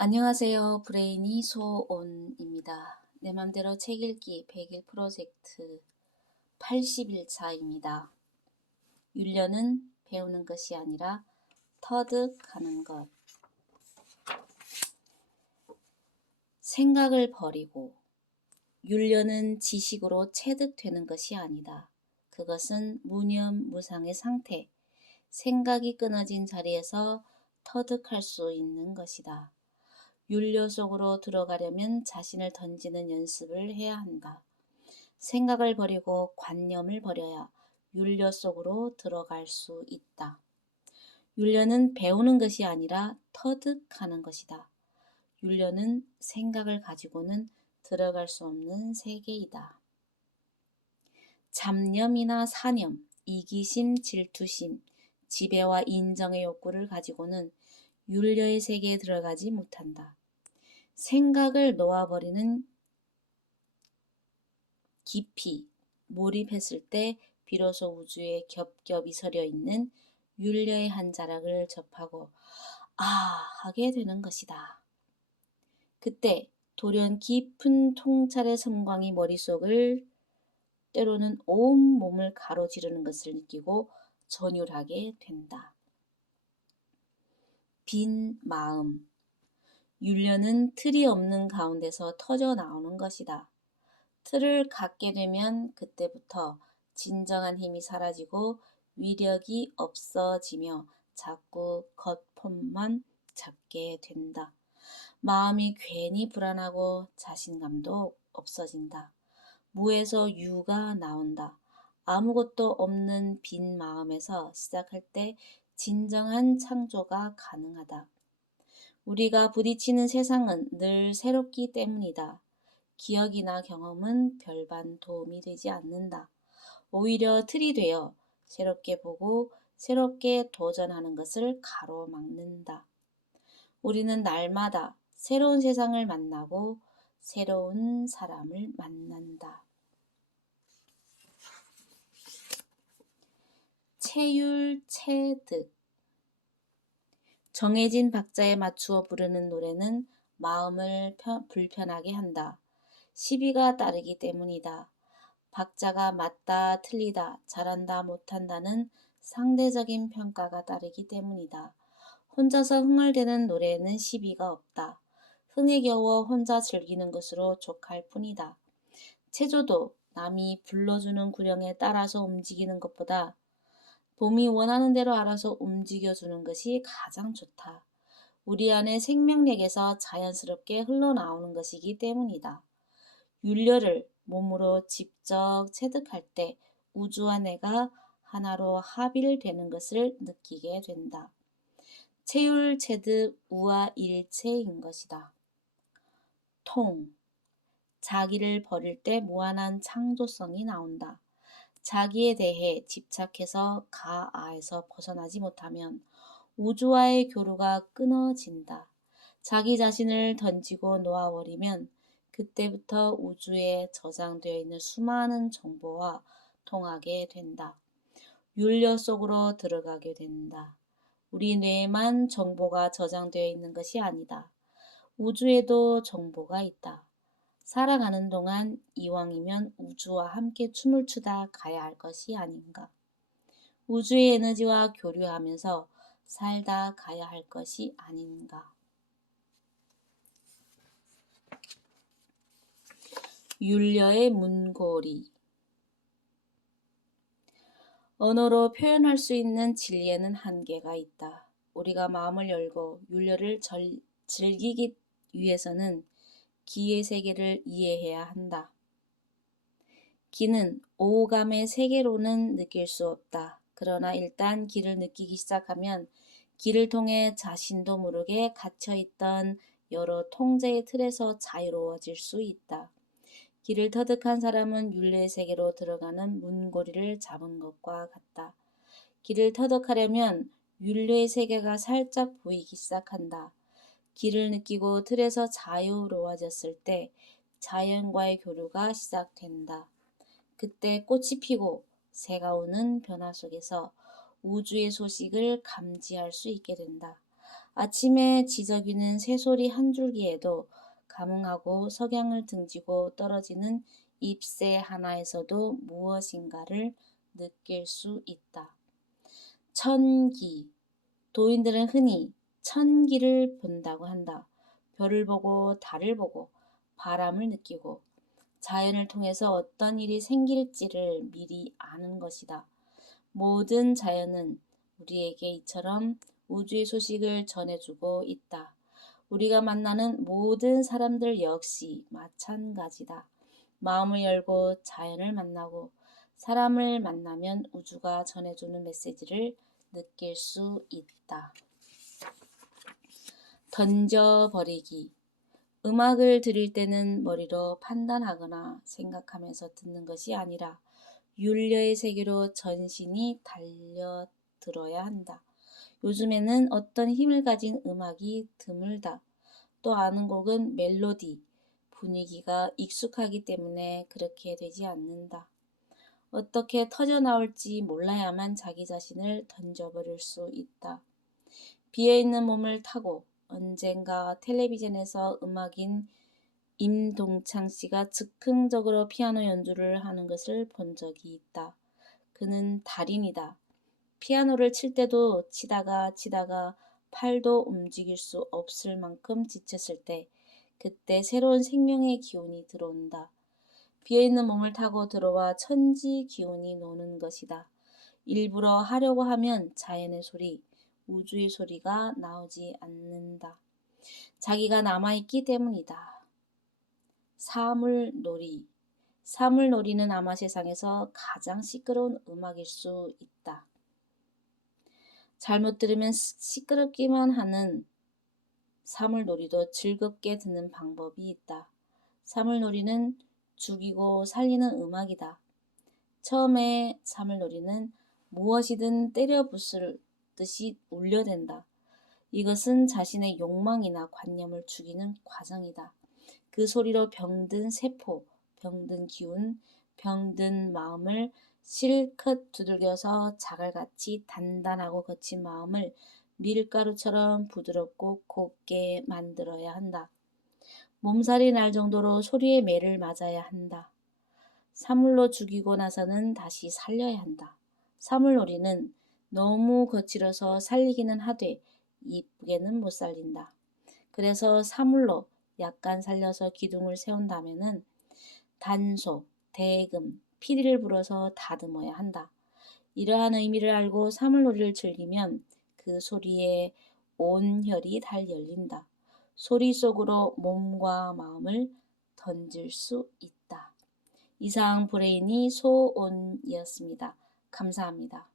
안녕하세요. 브레이니 소온입니다. 내 맘대로 책 읽기 100일 프로젝트 80일차입니다. 윤려는 배우는 것이 아니라 터득하는 것. 생각을 버리고 윤려는 지식으로 체득되는 것이 아니다. 그것은 무념무상의 상태, 생각이 끊어진 자리에서 터득할 수 있는 것이다. 윤려 속으로 들어가려면 자신을 던지는 연습을 해야 한다. 생각을 버리고 관념을 버려야 윤려 속으로 들어갈 수 있다. 윤려는 배우는 것이 아니라 터득하는 것이다. 윤려는 생각을 가지고는 들어갈 수 없는 세계이다. 잡념이나 사념, 이기심, 질투심, 지배와 인정의 욕구를 가지고는 윤려의 세계에 들어가지 못한다. 생각을 놓아버리는 깊이 몰입했을 때 비로소 우주에 겹겹이 서려 있는 윤려의 한 자락을 접하고 하게 되는 것이다. 그때 돌연 깊은 통찰의 섬광이 머릿속을 때로는 온 몸을 가로지르는 것을 느끼고 전율하게 된다. 빈 마음. 윤려는 틀이 없는 가운데서 터져 나오는 것이다. 틀을 갖게 되면 그때부터 진정한 힘이 사라지고 위력이 없어지며 자꾸 겉폼만 잡게 된다. 마음이 괜히 불안하고 자신감도 없어진다. 무에서 유가 나온다. 아무것도 없는 빈 마음에서 시작할 때 진정한 창조가 가능하다. 우리가 부딪히는 세상은 늘 새롭기 때문이다. 기억이나 경험은 별반 도움이 되지 않는다. 오히려 틀이 되어 새롭게 보고 새롭게 도전하는 것을 가로막는다. 우리는 날마다 새로운 세상을 만나고 새로운 사람을 만난다. 체율, 체득. 정해진 박자에 맞추어 부르는 노래는 마음을 불편하게 한다. 시비가 따르기 때문이다. 박자가 맞다, 틀리다, 잘한다, 못한다는 상대적인 평가가 따르기 때문이다. 혼자서 흥얼대는 노래에는 시비가 없다. 흥에 겨워 혼자 즐기는 것으로 족할 뿐이다. 체조도 남이 불러주는 구령에 따라서 움직이는 것보다 몸이 원하는 대로 알아서 움직여주는 것이 가장 좋다. 우리 안에 생명력에서 자연스럽게 흘러나오는 것이기 때문이다. 윤려를 몸으로 직접 체득할 때 우주와 내가 하나로 합일되는 것을 느끼게 된다. 체율, 체득, 우와 일체인 것이다. 통. 자기를 버릴 때 무한한 창조성이 나온다. 자기에 대해 집착해서 가아에서 벗어나지 못하면 우주와의 교류가 끊어진다. 자기 자신을 던지고 놓아버리면 그때부터 우주에 저장되어 있는 수많은 정보와 통하게 된다. 윤려 속으로 들어가게 된다. 우리 뇌에만 정보가 저장되어 있는 것이 아니다. 우주에도 정보가 있다. 살아가는 동안 이왕이면 우주와 함께 춤을 추다 가야 할 것이 아닌가. 우주의 에너지와 교류하면서 살다 가야 할 것이 아닌가. 윤려의 문고리. 언어로 표현할 수 있는 진리에는 한계가 있다. 우리가 마음을 열고 윤려를 즐기기 위해서는 기의 세계를 이해해야 한다. 기는 오감의 세계로는 느낄 수 없다. 그러나 일단 기를 느끼기 시작하면 기를 통해 자신도 모르게 갇혀있던 여러 통제의 틀에서 자유로워질 수 있다. 기를 터득한 사람은 윤리의 세계로 들어가는 문고리를 잡은 것과 같다. 기를 터득하려면 윤리의 세계가 살짝 보이기 시작한다. 기를 느끼고 틀에서 자유로워졌을 때 자연과의 교류가 시작된다. 그때 꽃이 피고 새가 오는 변화 속에서 우주의 소식을 감지할 수 있게 된다. 아침에 지저귀는 새소리 한 줄기에도 감흥하고 석양을 등지고 떨어지는 잎새 하나에서도 무엇인가를 느낄 수 있다. 천기. 도인들은 흔히 천기를 본다고 한다. 별을 보고 달을 보고 바람을 느끼고 자연을 통해서 어떤 일이 생길지를 미리 아는 것이다. 모든 자연은 우리에게 이처럼 우주의 소식을 전해주고 있다. 우리가 만나는 모든 사람들 역시 마찬가지다. 마음을 열고 자연을 만나고 사람을 만나면 우주가 전해주는 메시지를 느낄 수 있다. 던져버리기. 음악을 들을 때는 머리로 판단하거나 생각하면서 듣는 것이 아니라 윤려의 세계로 전신이 달려들어야 한다. 요즘에는 어떤 힘을 가진 음악이 드물다. 또 아는 곡은 멜로디, 분위기가 익숙하기 때문에 그렇게 되지 않는다. 어떻게 터져나올지 몰라야만 자기 자신을 던져버릴 수 있다. 비어있는 몸을 타고 언젠가 텔레비전에서 음악인 임동창 씨가 즉흥적으로 피아노 연주를 하는 것을 본 적이 있다. 그는 달인이다. 피아노를 칠 때도 치다가 팔도 움직일 수 없을 만큼 지쳤을 때 그때 새로운 생명의 기운이 들어온다. 비어있는 몸을 타고 들어와 천지 기운이 노는 것이다. 일부러 하려고 하면 자연의 소리, 우주의 소리가 나오지 않는다. 자기가 남아있기 때문이다. 사물놀이. 사물놀이는 아마 세상에서 가장 시끄러운 음악일 수 있다. 잘못 들으면 시끄럽기만 하는 사물놀이도 즐겁게 듣는 방법이 있다. 사물놀이는 죽이고 살리는 음악이다. 처음에 사물놀이는 무엇이든 때려 부수듯이 울려댄다. 이것은 자신의 욕망이나 관념을 죽이는 과정이다. 그 소리로 병든 세포, 병든 기운, 병든 마음을 실컷 두들겨서 자갈같이 단단하고 거친 마음을 밀가루처럼 부드럽고 곱게 만들어야 한다. 몸살이 날 정도로 소리의 매를 맞아야 한다. 사물로 죽이고 나서는 다시 살려야 한다. 사물놀이는 너무 거칠어서 살리기는 하되 이쁘게는 못 살린다. 그래서 사물로 약간 살려서 기둥을 세운 다음에는 단소, 대금, 피리를 불어서 다듬어야 한다. 이러한 의미를 알고 사물놀이를 즐기면 그 소리에 온 혈이 달 열린다. 소리 속으로 몸과 마음을 던질 수 있다. 이상 브레인이 소온이었습니다. 감사합니다.